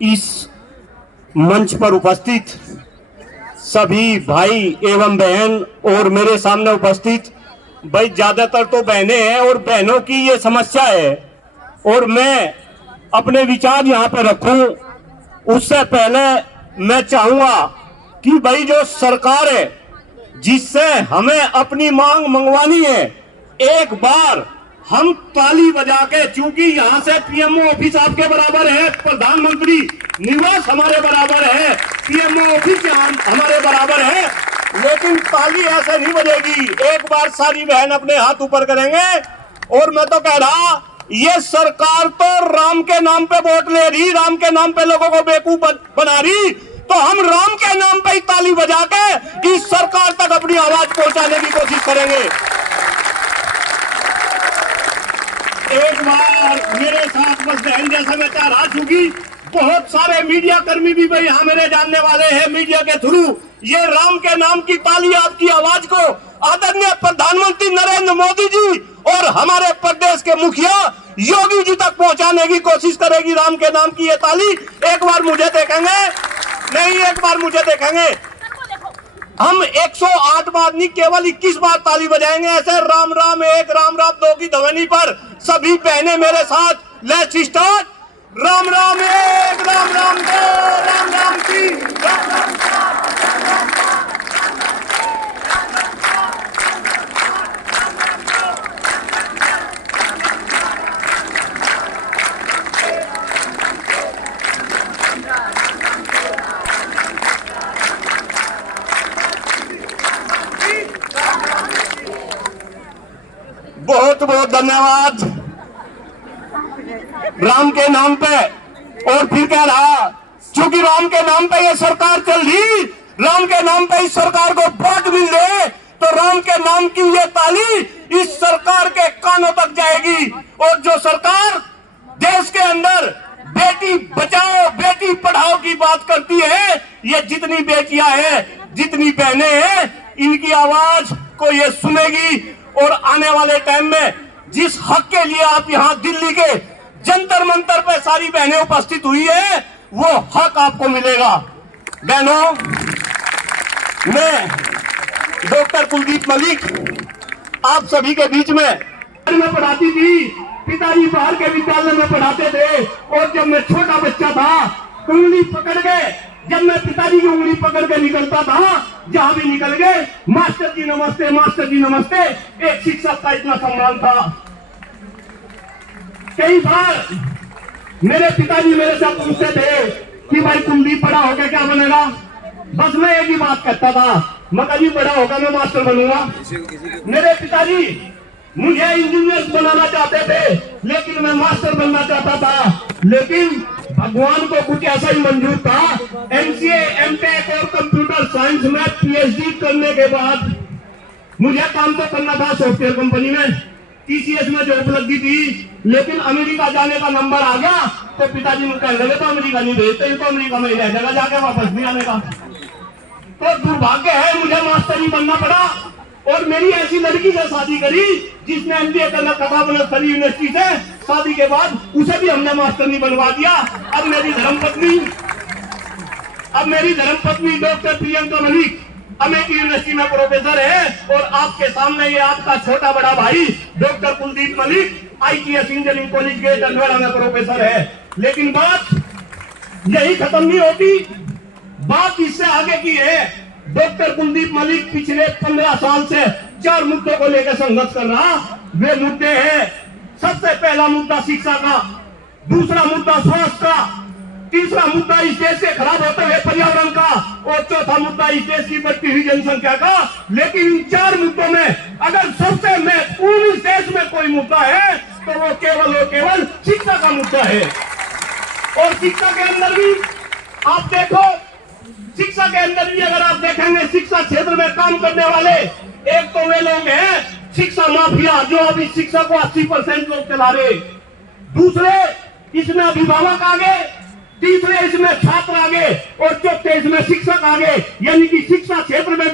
इस मंच पर उपस्थित सभी भाई एवं बहन और मेरे सामने उपस्थित भाई ज्यादातर तो बहनें हैं और बहनों की ये समस्या है और मैं अपने विचार यहाँ पर रखूं उससे पहले मैं चाहूंगा कि भाई जो सरकार है जिससे हमें अपनी मांग मंगवानी है, एक बार हम ताली बजा के, चूंकि यहाँ से पीएमओ ऑफिस आपके बराबर है, प्रधानमंत्री निवास हमारे बराबर है, पीएमओ ऑफिस हमारे बराबर है, लेकिन ताली ऐसे नहीं बजेगी। एक बार सारी बहन अपने हाथ ऊपर करेंगे। और मैं तो कह रहा, ये सरकार तो राम के नाम पे वोट ले रही, राम के नाम पे लोगों को बेवकूफ बना रही, तो हम राम के नाम पे ही ताली बजा के इस सरकार तक अपनी आवाज पहुंचाने की कोशिश करेंगे। एक बार मेरे साथ बस बहन जैसा मैं कह रहा, चूंकि बहुत सारे मीडिया कर्मी भी भाई यहाँ मेरे जानने वाले हैं, मीडिया के थ्रू ये राम के नाम की ताली आपकी आवाज को आदरणीय प्रधानमंत्री नरेंद्र मोदी जी और हमारे प्रदेश के मुखिया योगी जी तक पहुंचाने की कोशिश करेगी। राम के नाम की ये ताली एक बार मुझे देखेंगे, नहीं एक बार मुझे देखेंगे, हम 108 बार नहीं केवल 21 बार ताली बजाएंगे। ऐसे राम राम एक राम राम दो की ध्वनि पर सभी बहनें मेरे साथ लेट्स स्टार्ट। राम राम एक राम राम दो, राम राम की राम राम बहुत बहुत धन्यवाद। राम के नाम पे और फिर कह रहा, क्योंकि राम के नाम पे ये सरकार चल रही, राम के नाम पे इस सरकार को वोट मिल रहे, तो राम के नाम की ये ताली इस सरकार के कानों तक जाएगी। और जो सरकार देश के अंदर बेटी बचाओ बेटी पढ़ाओ की बात करती है, ये जितनी बेटियां हैं जितनी बहनें हैं, इनकी आवाज को ये सुनेगी। और आने वाले टाइम में जिस हक के लिए आप यहाँ दिल्ली के जंतर मंतर पे सारी बहनें उपस्थित हुई है, वो हक आपको मिलेगा। बहनों, मैं डॉक्टर कुलदीप मलिक आप सभी के बीच में पढ़ाती थी, पिताजी बाहर के विद्यालय में पढ़ाते थे, और जब मैं छोटा बच्चा था उंगली पकड़ के, जब मैं पिताजी की उंगली पकड़ के निकलता था, जहां भी निकल गए मास्टर जी नमस्ते, मास्टर जी नमस्ते, एक शिक्षक का इतना सम्मान था। कई बार मेरे पिताजी मेरे से पूछते थे कि भाई कुलदीप बड़ा होकर क्या बनेगा, बस मैं एक ही बात कहता था, मैं जी बड़ा होगा मैं मास्टर बनूंगा। मेरे पिताजी मुझे इंजीनियर बनाना चाहते थे, लेकिन मैं मास्टर बनना चाहता था। लेकिन भगवान को कुछ ऐसा ही मंजूर था, एमसीए, एमटेक और कंप्यूटर साइंस में पीएचडी करने के बाद मुझे काम तो करना था सॉफ्टवेयर कंपनी में, टीसीएस में जॉब लगी थी, लेकिन अमेरिका जाने का नंबर आ गया तो पिताजी मुझे कहने लगे तो अमेरिका नहीं भेजते, तो अमेरिका में रह जाएगा, जाके वापस नहीं आने का। तो दुर्भाग्य है मुझे मास्टर ही बनना पड़ा। और मेरी ऐसी लड़की से शादी करी जिसने एमबीए करना था बनस्थली यूनिवर्सिटी से, शादी के बाद उसे भी हमने मास्टर नहीं बनवा दिया। अब मेरी धर्मपत्नी डॉक्टर प्रियंका मलिक अमेठी यूनिवर्सिटी में प्रोफेसर है, और आपके सामने ये आपका छोटा बड़ा भाई doctor Kuldeep Malik ITS engineering college के नोएडा में प्रोफेसर है। लेकिन बात यही खत्म नहीं होती, बात इससे आगे की है। डॉक्टर कुलदीप मलिक पिछले 15 साल से 4 मुद्दों को लेकर संघर्ष कर रहा। वे मुद्दे हैं, सबसे पहला मुद्दा शिक्षा का, दूसरा मुद्दा स्वास्थ्य का, तीसरा मुद्दा इस देश के खराब होते हुए पर्यावरण का, और चौथा मुद्दा इस देश की बढ़ती हुई जनसंख्या का। लेकिन इन 4 मुद्दों में अगर सबसे महत्वपूर्ण इस देश में कोई मुद्दा है तो वो केवल और केवल शिक्षा का मुद्दा है। और शिक्षा के अंदर भी आप देखो, शिक्षा के अंदर भी अगर आप देखेंगे, शिक्षा क्षेत्र में काम करने वाले एक तो वे लोग हैं शिक्षा माफिया, जो अभी शिक्षा को 80% लोग चला रहे, दूसरे इसमें अभिभावक आगे, तीसरे इसमें छात्र आगे, और चौथे इसमें शिक्षक आगे। यानी कि शिक्षा क्षेत्र में